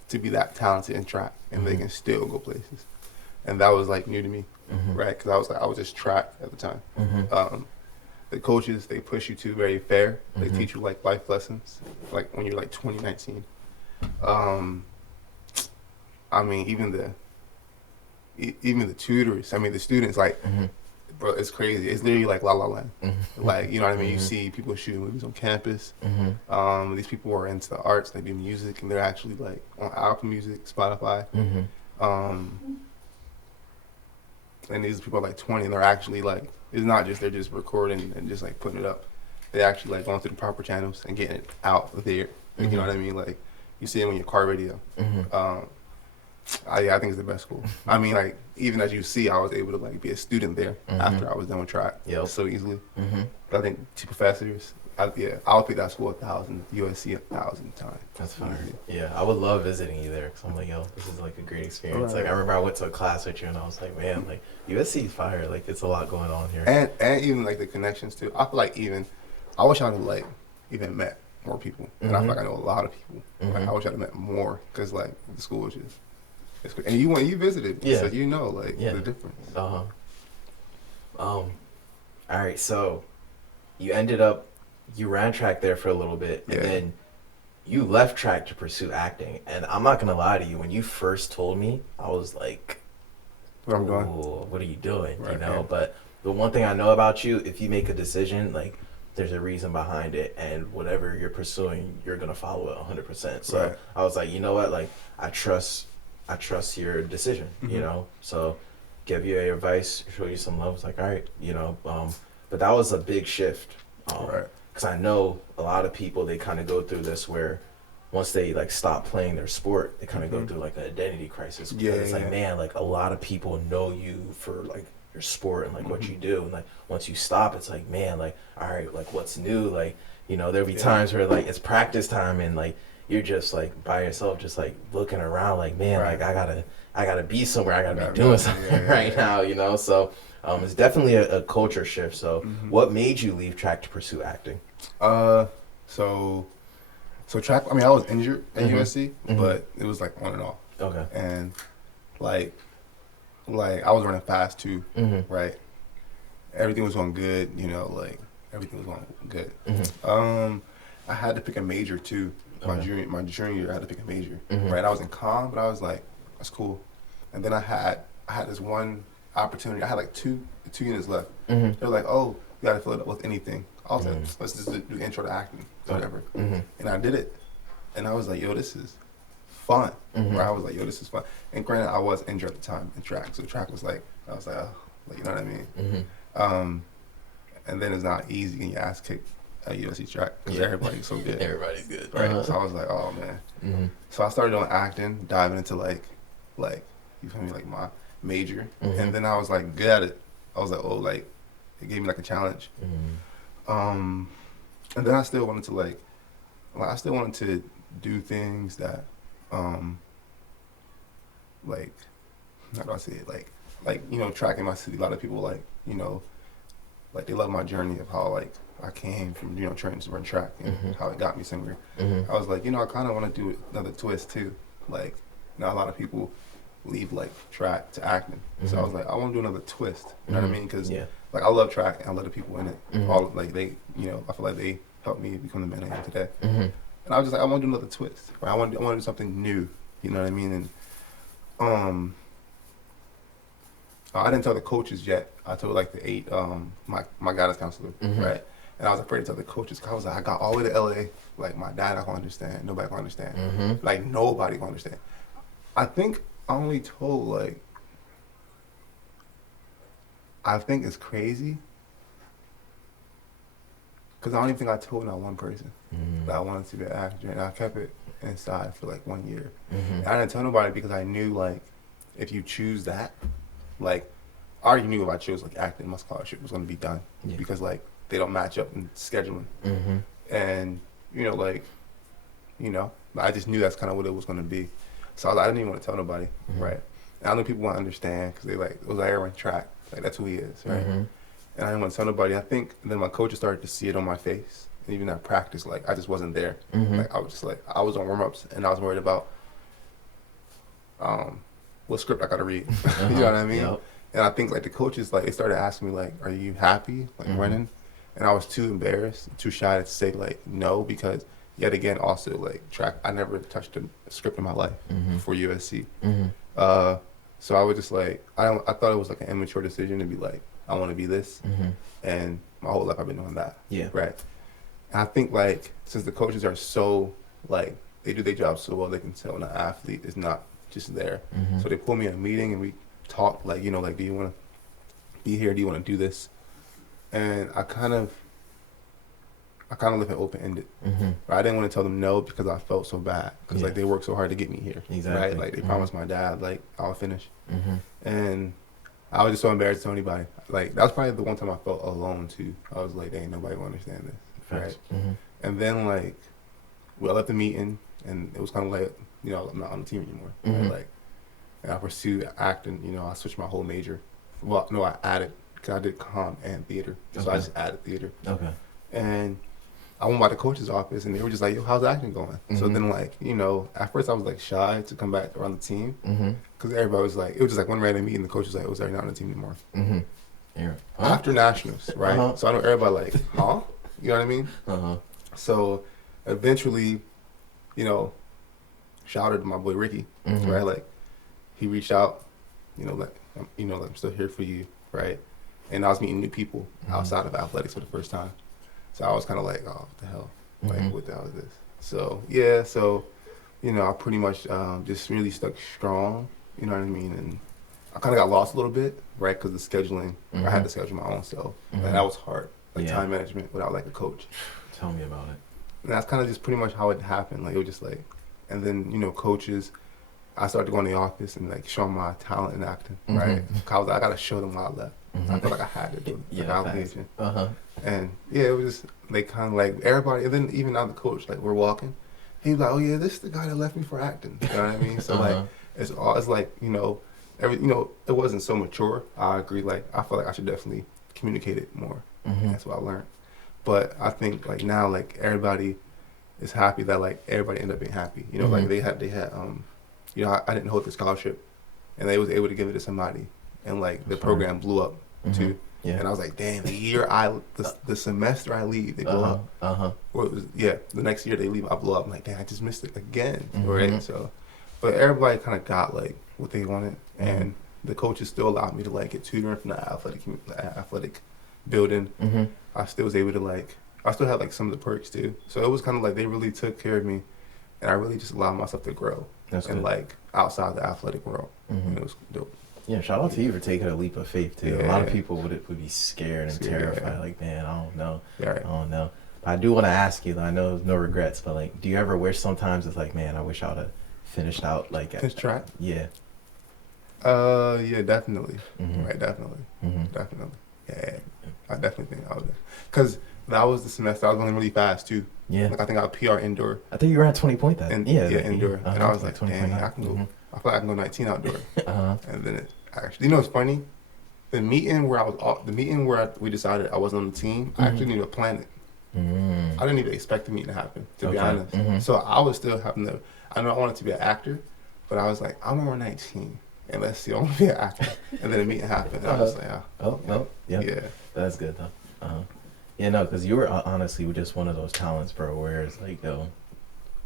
to be that talented in track, and they Mhm. can still go places. And that was like new to me, Mm-hmm. right? Because I was just track at the time. Mm-hmm. The coaches they push you to very fair. They Mhm. teach you like life lessons, like when you're like 2019. I mean, even the tutors. I mean, the students like. Mm-hmm. Bro, it's crazy. It's literally like La La Land. Mm-hmm. Like, you know what I mean? You Mhm. see people shooting movies on campus. Mm-hmm. These people are into the arts. They do music, and they're actually like on Apple Music, Spotify. Mm-hmm. And these people are like 20, and they're actually like, it's not just they're just recording and just like putting it up. They actually like going through the proper channels and getting it out there. Like, you know Mhm. what I mean? Like, you see them in your car radio. Mm-hmm. Yeah, I think it's the best school. I mean, like even as you see, I was able to like be a student there after I was done with track so easily. But I think two professors. I would pick that school 1,000, USC 1,000 times. That's fine. Yeah, I would love visiting you there because I'm like, yo, this is like a great experience. Like I remember I went to a class with you and I was like, man, like USC is fire. Like it's a lot going on here. And even like the connections too. I feel like even I wish I would have like even met more people. And I feel like I know a lot of people. Like I wish I'd have met more because like the school was just. It's great. And you visited, so you know like the difference. All right, so you ended up you ran track there for a little bit, and then you left track to pursue acting. And I'm not gonna lie to you, when you first told me, I was like, "Where I'm going? What are you doing?" Right, you know. But the one thing I know about you, if you make a decision, like there's a reason behind it, and whatever you're pursuing, you're gonna follow it 100%. So I was like, you know what, like I trust your decision, you know. So give you your advice, show you some love. It's like, all right, you know. But that was a big shift. Because I know a lot of people, they kind of go through this where once they like stop playing their sport, they kind of go through like an identity crisis. It's like, man, like a lot of people know you for like your sport and like what you do, and like once you stop, it's like, man, like all right, like what's new? Like, you know, there'll be times where like it's practice time and like you're just like by yourself, just like looking around, like, man, like I gotta be somewhere, I gotta be doing something right now, you know. So it's definitely a culture shift. So what made you leave track to pursue acting? So track. I mean, I was injured at USC, but it was like on and off. Okay. And like I was running fast too, right? Everything was going good, you know, like everything was going good. I had to pick a major too. My junior year, I had to pick a major, right? I was in comm, but I was like, that's cool. And then I had this one opportunity. I had like two units left. They were like, oh, you got to fill it up with anything. I was like, let's just do intro to acting, whatever. And I did it. And I was like, yo, this is fun. Right? I was like, yo, this is fun. And granted, I was injured at the time in track. So track was like, I was like, oh, like, you know what I mean? And then it's not easy getting your ass kicked at USC track because everybody's so good. Everybody's good. Right? So I was like, oh, man. So I started doing acting, diving into like, you feel me, like my major. And then I was like good at it. I was like, oh, like, it gave me like a challenge. And then I still wanted to do things that, like, how do I say it? Like, you know, track in my city, a lot of people like, you know, like they love my journey of how like I came from, you know, training to run track and how it got me somewhere. I was like, you know, I kind of want to do another twist too. Like, now a lot of people leave like track to acting. So I was like, I want to do another twist. You know what I mean? Because like I love track and I love the people in it. All like they, you know, I feel like they helped me become the man I am today. And I was just like, I want to do another twist. Right? I want to do something new. You know what I mean? And I didn't tell the coaches yet. I told like the 8 my guidance counselor, right? And I was afraid to tell the coaches because I was like, I got all the way to LA. Like my dad, I can understand. Nobody can understand. Like nobody can understand. I think I only told like, I think it's crazy because I don't even think I told not one person that I wanted to be an actor, and I kept it inside for like 1 year. And I didn't tell nobody because I knew like if you choose that, like I already knew if I chose like acting, my scholarship was going to be done because like they don't match up in scheduling. And you know, like, you know, I just knew that's kind of what it was going to be. So I didn't even want to tell nobody, right? And I know people want to understand because they like, it was like Aaron Track, like that's who he is, right? And I didn't want to tell nobody. I think and then my coaches started to see it on my face, and even at practice, like I just wasn't there. Like I was just like I was on warm ups, and I was worried about what script I got to read. You know what I mean? And I think like the coaches, like they started asking me like, "Are you happy like running?" And I was too embarrassed, too shy to say like no because. Yet again, also like track, I never touched a script in my life before USC. So I was just like, I thought it was like an immature decision to be like, I want to be this, and my whole life I've been doing that. Right. And I think like since the coaches are so like they do their job so well, they can tell when an athlete is not just there. So they pull me in a meeting and we talk like, you know, like, do you want to be here? Do you want to do this? And I I kind of left it open ended. Right? I didn't want to tell them no because I felt so bad because like they worked so hard to get me here. Exactly. Right? Like they promised my dad like I'll finish, Mm-hmm. and I was just so embarrassed to tell anybody. Like that was probably the one time I felt alone too. I was like, "Ain't nobody will understand this." Right? Mm-hmm. And then like we left the meeting, and it was kind of like I'm not on the team anymore. Mhm. Right? Like, and I pursued acting. I switched my whole major. Well, no, I added because I did comm and theater, so I Okay. just added theater. Okay. And I went by the coach's office, and they were just like, "Yo, how's acting going?" So Mhm. then, like, at first I was like shy to come back around the team Mm-hmm. because everybody was like, it was just like one random meeting. The coach was like, "Oh, was already not on the team anymore." Mm-hmm. Yeah. After nationals, right? Uh-huh. So I know everybody like, "Huh?" You know what I mean? Uh-huh. So eventually, shout out to my boy Ricky, Mhm. right? Like he reached out, like I'm still here for you, right? And I was meeting new people Mhm. outside of athletics for the first time. So I was kind of like, oh, what the hell? Like, Mhm. what the hell is this? So, yeah, I pretty much just really stuck strong, you know what I mean? And I kind of got lost a little bit, right? Because the scheduling, I had Mhm. to schedule my own self. Mhm. And that was hard, like Yeah. time management without like a coach. Tell me about it. And that's kind of just pretty much how it happened. Like, it was just like, and then, coaches, I started to go in the office and like show my talent in acting, right? Mhm. 'Cause I got to show them why I left. Mhm. I felt like I had to do it. Yeah, like, facts. obligation. Uh-huh. And yeah, it was just like kind of like everybody, and then even now the coach, like we're walking, he's like, "Oh yeah, this is the guy that left me for acting." You know what I mean? So Uh-huh. like it's like it wasn't so mature. I agree. Like I feel like I should definitely communicate it more. Mhm. That's what I learned. But I think like now like everybody is happy that like everybody ended up being happy. Like Mhm. they had I didn't hold the scholarship, and they was able to give it to somebody, and like the That's program blew up Mhm. too. Yeah. And I was like, damn, the semester I leave, they blow Uh-huh. up. Uh-huh. Or the next year they leave, I blow up. I'm like, damn, I just missed it again, Mhm. right? So, but everybody kind of got like what they wanted, Mhm. and the coaches still allowed me to like get tutoring from the athletic building. Mm-hmm. I still was able to I still had like some of the perks too. So it was kind of like they really took care of me, and I really just allowed myself to grow That's and good. like outside the athletic world. Mhm. And it was dope. Yeah, shout out to you for taking a leap of faith too. A lot of Yeah. people would be scared and Scared, terrified. yeah. Like, man, I don't know. Yeah, right. I don't know. But I do want to ask you, though, I know no regrets, but like, do you ever wish sometimes it's like, man, I wish I would have finished out like Finish track? Yeah. Yeah, definitely. Mhm. Right, definitely. Mhm. Definitely. Yeah, I definitely think I would. Because that was the semester I was running really fast too. Yeah. Like I think I got PR indoor. I think you were at 20 point that. And Yeah. indoor. Uh-huh. And I was like, dang, 20.9. I can go. Mhm. I feel like I can go 19 outdoor. Uh-huh. And then it actually, what's funny? The meeting where we decided I wasn't on the team, I actually Mhm. didn't even plan it. Mm. I didn't even expect the meeting to happen, to be Okay. honest. Mhm. So I was still having I know I wanted to be an actor, but I was like, I'm over 19. And let's see, I want to be an actor. And then the meeting happened. And I was like, Oh, no. Yeah. yeah. That's good, though. Uh-huh. Yeah, no, because you were honestly just one of those talents, bro, where it's like, yo,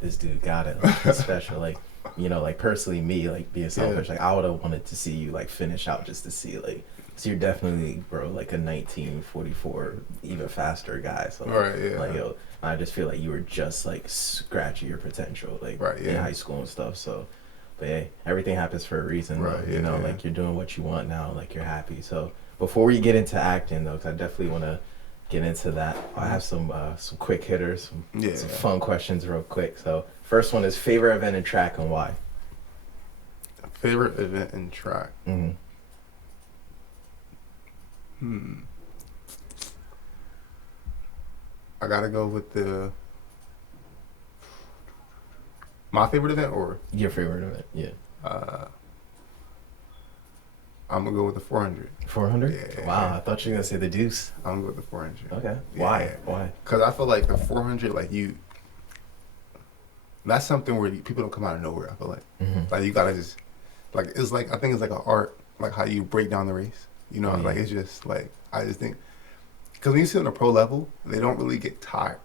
this dude got it. Like, it's special. Like, like personally, me, like being selfish, like I would have wanted to see you like finish out just to see, like, so you're definitely, bro, like a 1944, even faster guy. So, Right, yeah. like, yo, I just feel like you were just like scratching your potential, like Right, in yeah. high school and stuff. So, but hey, everything happens for a reason, Right, though. yeah, yeah. Like you're doing what you want now, like you're happy. So before we get into acting, though, because I definitely want to get into that, I have some quick hitters, some fun questions, real quick. So first one is favorite event in track and why? Favorite event in track? Mm-hmm. I gotta go with my favorite event, or Your favorite event? Yeah. I'm gonna go with the 400. 400? Yeah. Wow, I thought you were gonna say the deuce. I'm gonna go with the 400. Okay. Yeah. Why? Why? Cause I feel like the 400, like that's something where people don't come out of nowhere. I feel like, Mm-hmm. like you gotta just, like it's like I think it's like an art, like how you break down the race. Oh, yeah. Like it's just like I just think, cause when you sit on a pro level, they don't really get tired.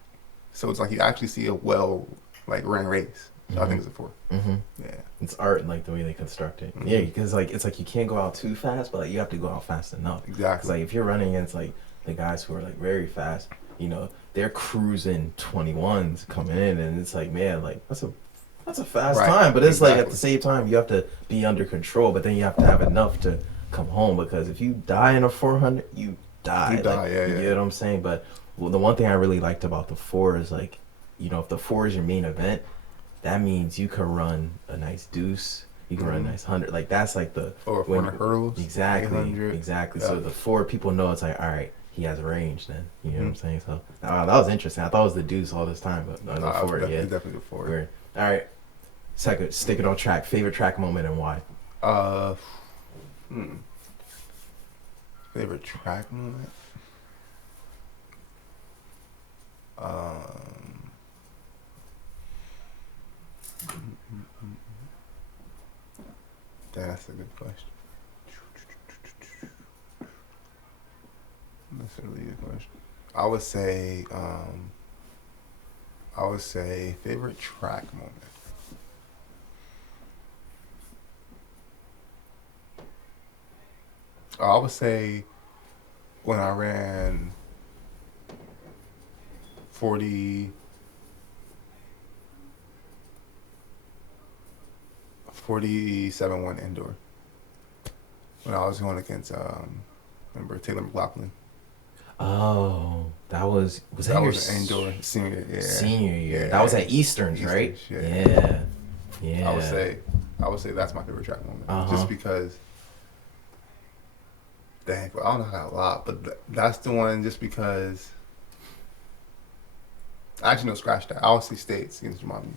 So it's like you actually see a ran race. So I think it's a 4. Mm-hmm. Yeah. It's art, like the way they construct it. Mhm. Yeah, because like it's like you can't go out too fast, but like you have to go out fast enough. Because Exactly. like if you're running against like the guys who are like very fast, they're cruising 21s coming in, and it's like, man, like that's a fast Right, time. But it's like at exactly. the same time you have to be under control, but then you have to have enough to come home, because if you die in a 400, you die. You die, Like, yeah, You yeah. get what I'm saying? But well, the one thing I really liked about the four is like, you know, if the four is your main event, that means you can run a nice deuce. You can run a nice 100. Like that's like the Or when 400 hurdles. exactly 800. exactly. Yeah. So the four people know it's like, all right, he has a range. Then you know what I'm saying. So that was interesting. I thought it was the deuce all this time, but no, the four. Definitely, Yeah, definitely the 4. weird. All right. Second, stick it on track. Favorite track moment and why? Uh, hmm. Favorite track moment? Um, that's a good question. That's a really good question. I would say, favorite track moment. I would say when I ran 40, 47-1 indoor. When I was going against, remember Taylor McLaughlin. Oh, that was that That your was an indoor senior, yeah. senior year? Yeah. That was at Easterns, right? Easterns, yeah. Yeah. I would say that's my favorite track moment. Uh-huh. Just because, dang, I don't know how a lot, but that's the one just because, actually no, scratch that. I always see States against Jamal Muse.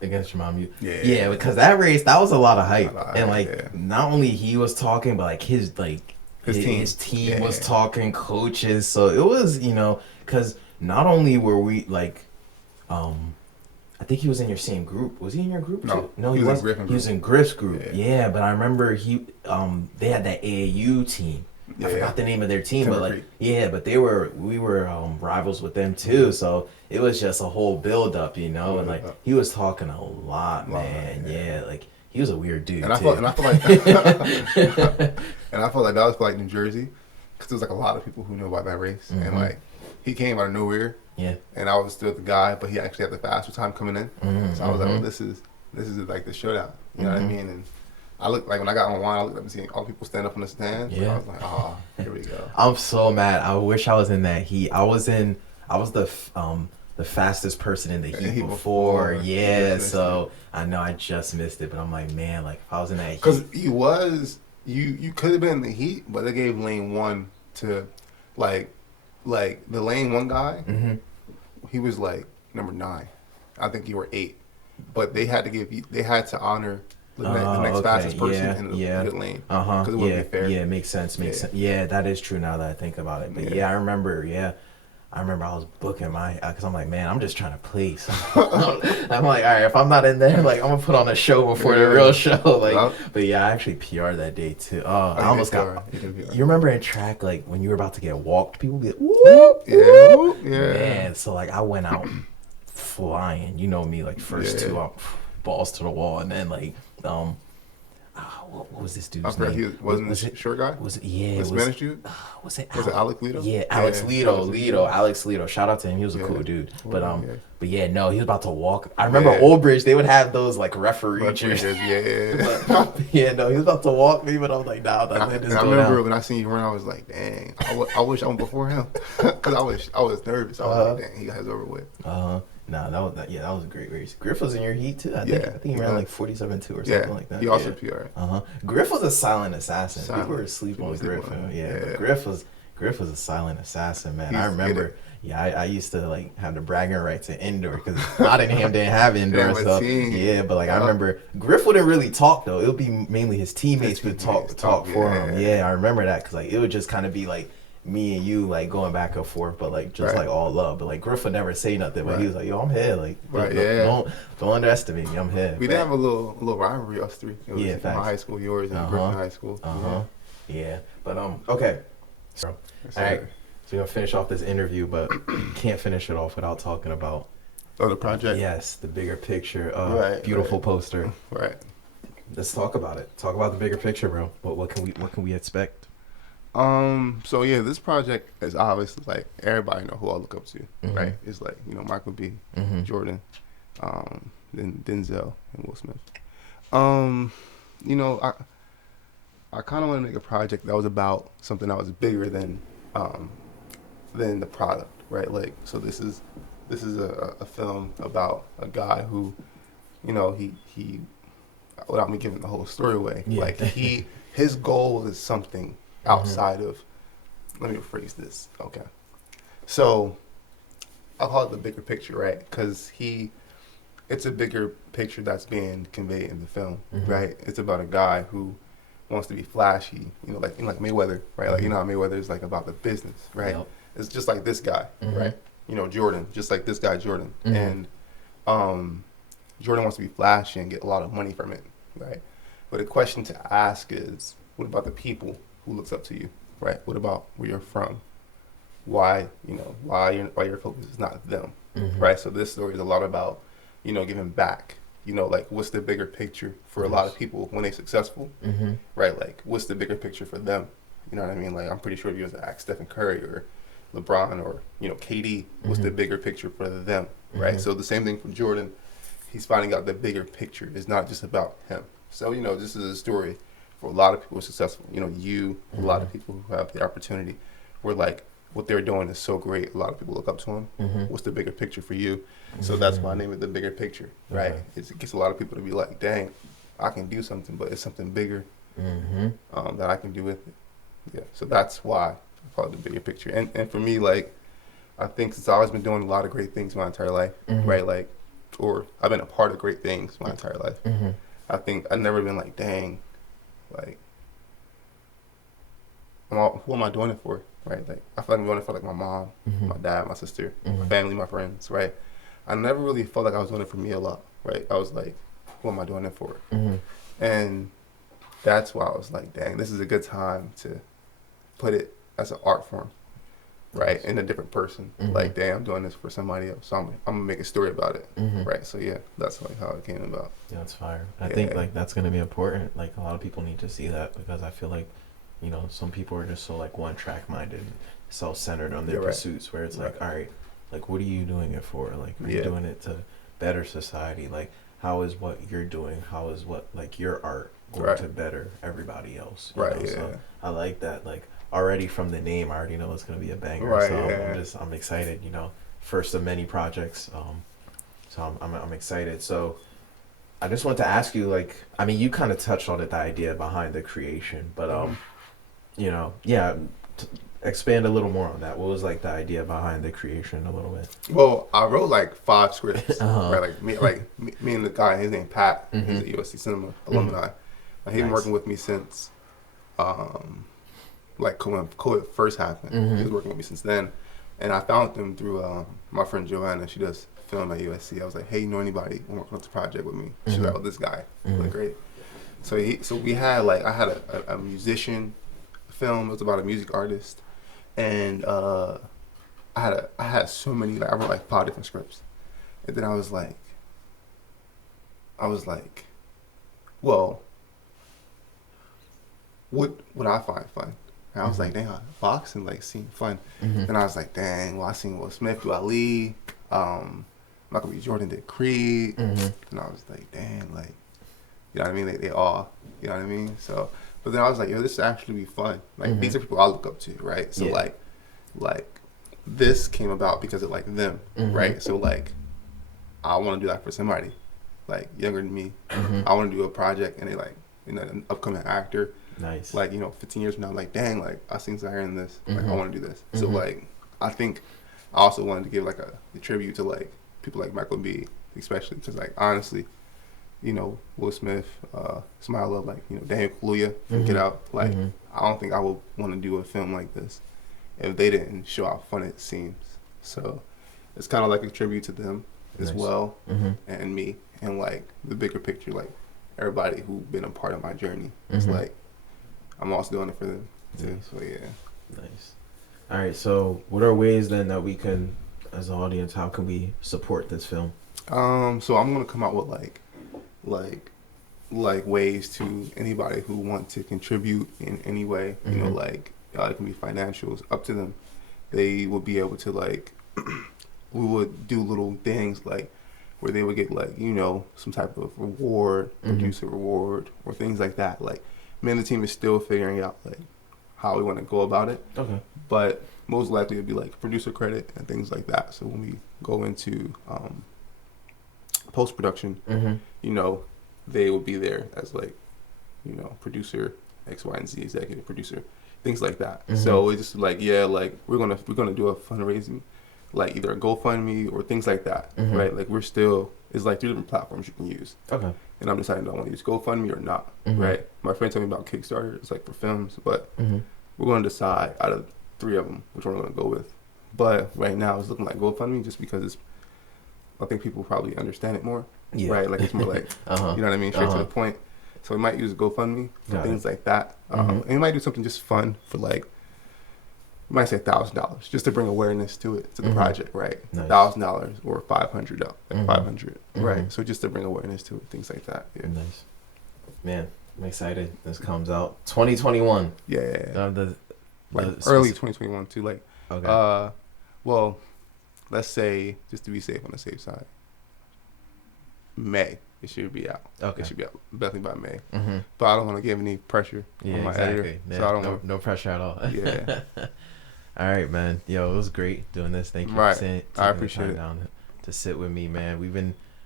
Against your mom, Yeah. because that race, that was a lot of hype, and like yeah. not only he was talking, but like his team Yeah. was talking, coaches. So it was, you know, because not only were we like, I think he was in your same group. Was he in your group too? No, he was. He was in Griff's group. Yeah, but I remember they had that AAU team. I forgot the name of their team, but like, but we were rivals with them too. So it was just a whole build up, you know, and like he was talking a lot, man. Yeah, like he was a weird dude. And I too. felt like, and I felt like that was for like New Jersey, because there was like a lot of people who knew about that race, and like he came out of nowhere. Yeah. And I was still the guy, but he actually had the faster time coming in. So I was like, well, this is like the showdown. You know what I mean? And I looked like when I got on line, I looked up and see all people stand up on the stand. Yeah. I was like, oh, here we go. I'm so mad. I wish I was in that heat. I was the fastest person in the heat before. Yeah, so I know I just missed it, but I'm like, man, like if I was in that heat. Because you could have been in the heat, but they gave lane 1 to like the lane 1 guy. He was like number 9. I think you were 8, but they had to honor the next fastest person in the lane. Because it wouldn't be fair. Yeah, makes sense. Makes sense. Yeah, that is true now that I think about it. But I remember. Yeah, I remember I was booking because I'm like, man, I'm just trying to place. I'm like, all right, if I'm not in there, like I'm gonna put on a show before the real show. Like, but yeah, I actually PR'd that day too. Oh, I almost got. You remember in track, like when you were about to get walked, people be like, whoop, yeah. Man, so like I went out flying. You know me, like first two up, balls to the wall, and then like what was this dude's name? Was it short guy? Was it the Spanish dude? Was it Alex Lido? Yeah, Alex Lido. Shout out to him. He was a cool dude. But no, he was about to walk. I remember Old Bridge. They would have those like referee chairs. Yeah, no, he was about to walk me, but I was like, nah, I remember when I seen you run, I was like, dang, I wish I went before him, because I was nervous. I was like, dang, he got his over with. Nah, that was a great race. Griff was in your heat too. I think he ran like 47-2 or something like that. He also PR. Griff was a silent assassin. People were asleep on Griff. But Griff was a silent assassin, man. I remember. Yeah, I used to like have the bragging rights at indoor because Nottingham didn't have indoor stuff. Yeah, but like I remember Griff wouldn't really talk though. It would be mainly his teammates would talk for him. Yeah, I remember that because like it would just kind of be like me and you like going back and forth, but like just like all love. But like Griff would never say nothing, but he was like, "Yo, I'm here." Like, don't underestimate me. I'm here. We did have a little rivalry, us three. It was my high school, yours, and Griffin High School. Yeah, but okay. So, all right. So we're gonna finish off this interview, but can't finish it off without talking about the project. Yes, the bigger picture. Beautiful poster. Right. Let's talk about it. Talk about the bigger picture, bro. What can we expect? So yeah, this project is obviously like everybody know who I look up to, right? It's like, you know, Michael B, Jordan, then Denzel and Will Smith. You know, I kind of want to make a project that was about something that was bigger than than the product, right? Like, so this is a film about a guy who, you know, he without me giving the whole story away, Yeah. like his goal is something outside of. Let me rephrase this. Okay, so I'll call it the bigger picture, right? Because it's a bigger picture that's being conveyed in the film, right? It's about a guy who wants to be flashy, you know, like Mayweather, right? Like, you know how Mayweather is like about the business, right? Yep. It's just like this guy, right? You know, Jordan, just like this guy, Jordan, and Jordan wants to be flashy and get a lot of money from it, right? But the question to ask is, what about the people who looks up to you, right? What about where you're from? Why, you know, why your focus is not them, right? So this story is a lot about, you know, giving back. You know, like what's the bigger picture for a lot of people when they're successful, right? Like what's the bigger picture for them? You know what I mean? Like I'm pretty sure if you was to ask Stephen Curry or LeBron or, you know, KD, what's the bigger picture for them, right? So the same thing for Jordan. He's finding out the bigger picture is not just about him. So, you know, this is a story for a lot of people who are successful. You know, a lot of people who have the opportunity where like what they're doing is so great. A lot of people look up to them. What's the bigger picture for you? So that's why I name it the bigger picture, right? It gets a lot of people to be like, dang, I can do something, but it's something bigger that I can do with it. Yeah, so that's why I call it the bigger picture. And for me, like, I think since I've always been doing a lot of great things my entire life, right? Like, or I've been a part of great things my entire life. I think I've never been like, dang, like, who am I doing it for, right? Like, I feel like I'm doing it for like my mom, my dad, my sister, my family, my friends, right? I never really felt like I was doing it for me a lot, right? I was like, who am I doing it for? And that's why I was like, dang, this is a good time to put it as an art form, right? In a different person. Like, damn, I'm doing this for somebody else. So I'm gonna make a story about it, right? So yeah, that's like how it came about. Yeah, that's fire. I think like that's gonna be important. Like a lot of people need to see that because I feel like, you know, some people are just so like one track minded, self-centered on their pursuits. Where it's like, all right, like what are you doing it for? Like, are you doing it to better society? Like, how is what you're doing? How is what like your art going to better everybody else? You know? So I like that. Like already from the name, I already know it's gonna be a banger. So I'm excited. You know, first of many projects. So I'm excited. So I just want to ask you, like, I mean, you kind of touched on it, the idea behind the creation, but you know, expand a little more on that. What was like the idea behind the creation a little bit? Well, I wrote like 5 scripts, right? Like me and the guy, his name Pat, he's a USC Cinema alumni. Like, he's been working with me since, like when COVID first happened. He was working with me since then, and I found him through my friend Joanna. She does film at USC. I was like, hey, you know anybody working on this project with me? She's like, oh, this guy. Like, great. So we had like I had a musician film. It was about a music artist, and I had so many, like I wrote like 5 different scripts, and then I was like, well, what would I find fun? And I was like, dang, boxing like seemed fun. Then I was like, dang, well I seen Will Smith do Ali, Michael B. Jordan did Creed, and I was like, dang, like, you know what I mean? They all, you know what I mean? So, but then I was like, yo, this actually be fun. Like these are people I look up to, right? So like this came about because of like them, right? So like I want to do that for somebody like younger than me. I want to do a project and they like, you know, an upcoming actor. Nice. Like, you know, 15 years from now, like, dang, like I seen Zaire in this. Like I want to do this. So like I think I also wanted to give like a tribute to like people like Michael B, especially because like honestly, you know, Will Smith, Smile Love, like, you know, Daniel Kaluuya from Get Out. Like, I don't think I would want to do a film like this if they didn't show how fun it seems. So it's kind of like a tribute to them as well, and me, and like the bigger picture, like everybody who's been a part of my journey. It's like I'm also doing it for them too. So yeah. Nice. All right. So what are ways then that we can, as an audience, how can we support this film? So I'm gonna come out with like ways to anybody who want to contribute in any way. You know, like it can be financials, up to them. They will be able to like we would do little things like where they would get like, you know, some type of reward, producer reward, or things like that. Like me and the team is still figuring out like how we want to go about it. Okay. But most likely it'd be like producer credit and things like that. So when we go into post production, Mm-hmm. you know, they will be there as like, you know, producer X, Y, and Z, executive producer, things like that. Mhm. So it's just like, yeah, like we're gonna do a fundraising, like either a GoFundMe or things like that, Mhm. right? Like we're still, it's like 3 different platforms you can use, Okay. and I'm deciding do I want to use GoFundMe or not, Mhm. right? My friend told me about Kickstarter. It's like for films, but Mm-hmm. we're going to decide out of 3 of them which one we're going to go with. But right now it's looking like GoFundMe just because it's, I think people probably understand it more, Yeah. right? Like it's more like, Uh-huh. you know what I mean, straight Uh-huh. to the point. So we might use GoFundMe for Got things like that. Mhm. And we might do something just fun for like, we might say $1,000 just to bring awareness to it, to the Mhm. project, right? Nice. $1,000 or $500, Mhm. 500, right? Mhm. So just to bring awareness to it, things like that. Yeah, Nice. Man, I'm excited. This comes out 2021. yeah, yeah, yeah. The Like the early speci- 2021 too. Like, Okay. well, let's say just to be safe on the safe side, May it should be out. Okay. It should be out definitely by May. Mm-hmm. But I don't want to give any pressure Yeah, on my exactly. editor, Yeah, so I don't no, want. no pressure at all. Yeah. All right, man. Yo, it was great doing this. Thank you Right. for taking I the appreciate time it. down to sit with me, man. We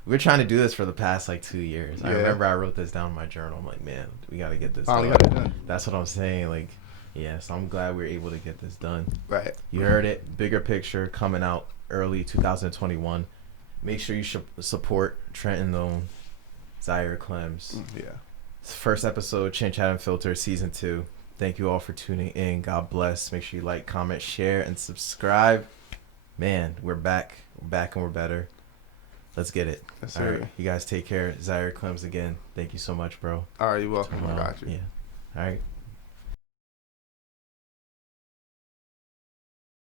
were trying to do this for the past like 2 years. I Yeah. remember I wrote this down in my journal. I'm like, man, we got to get this Finally done. got it done. That's what I'm saying. Like, yeah, so I'm glad we were able to get this done. Right. You heard it. Bigger Picture coming out early 2021. Make sure you support Trenton Lone, Zaire Clems. Yeah. First episode, Chin Chat and Filter, season 2. Thank you all for tuning in. God bless. Make sure you like, comment, share, and subscribe. Man, we're back. We're back and we're better. Let's get it. Yes, All sir. right. You guys take care. Zaire Clems again. Thank you so much, bro. All right. You're welcome. I Tomorrow. got you. Yeah. All right.